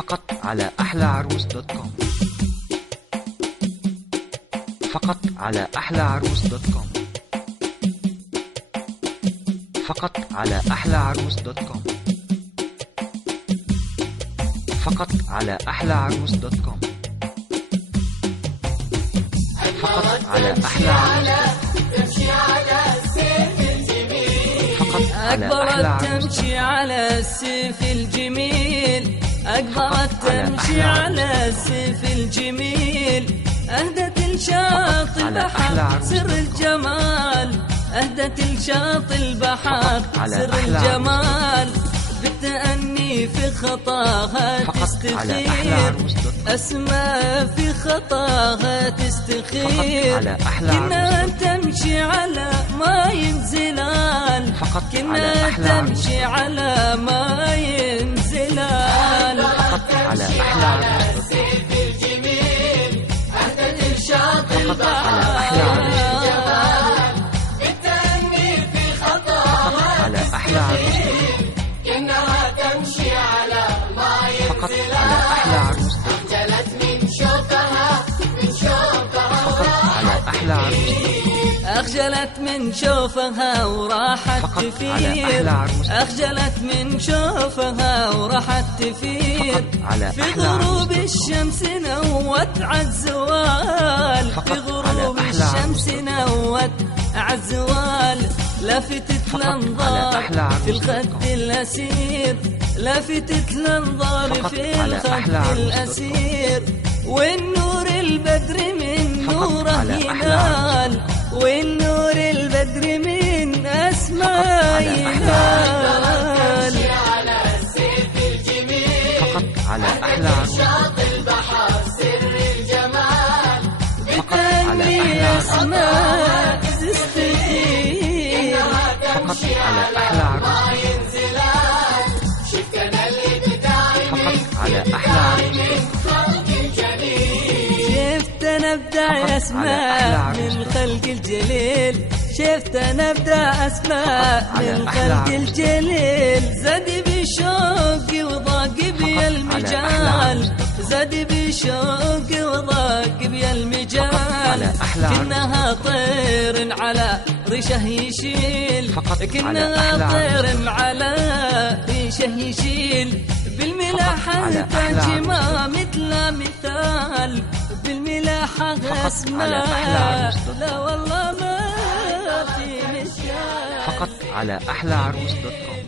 فقط على أحلىعروس.com. فقط على أحلىعروس.com. فقط على أحلىعروس.com. فقط على أحلىعروس.com. فقط على أكبرت تمشي على السيف الجميل، أكبرت تمشي على السيف الجميل، أهدت الشاطئ البحر سر الجمال، أهدت الشاطئ البحر سر الجمال، بالتأني في خطاها تستخير، أسماء في خطاها تستخير، كنا تمشي على ماء زلال، كنا تمشي على ماء زلال، على أحلىعروس. السيف الجميل أهدت الشاطئ البحر بالتأني في خطاها على أحلىعروس. كأنها تمشي على ماء فقط على أحلىعروس. أخجلت من شوفها على أحلىعروس. أخجلت من شوفها وراحت تفير، أخجلت من شوفها وراحت تفير، في غروب الشمس نوت عالزوال، في غروب الشمس نوت عالزوال، لفتت الأنظار في الخد الأسير، لفتت الأنظار في الخد الأسير، والنور البدر من نوره ينال، والنور البدر من أسماء ينال، على السيف الجميل فقط على أحلىعروس. شاطئ البحر سر الجمال، بالتأني أسماء تستخير، فقط على أحلىعروس. شفتنا اللي بداية فقط على أحلىعروس. شفت نبدأ أسماء من خلق الجليل، شفت نبدأ أسماء من خلق الجليل، زاد بشوقي وضاق بي المجال، زاد بشوقي وضاق بي المجال، كنها طير على ريشه يشيل، كنها طير على ريشه يشيل، بالملاحة تنجمة مثل مثال، بالملاحة أسماء لا والله ما في مثال. فقط على أحلىعروس.com.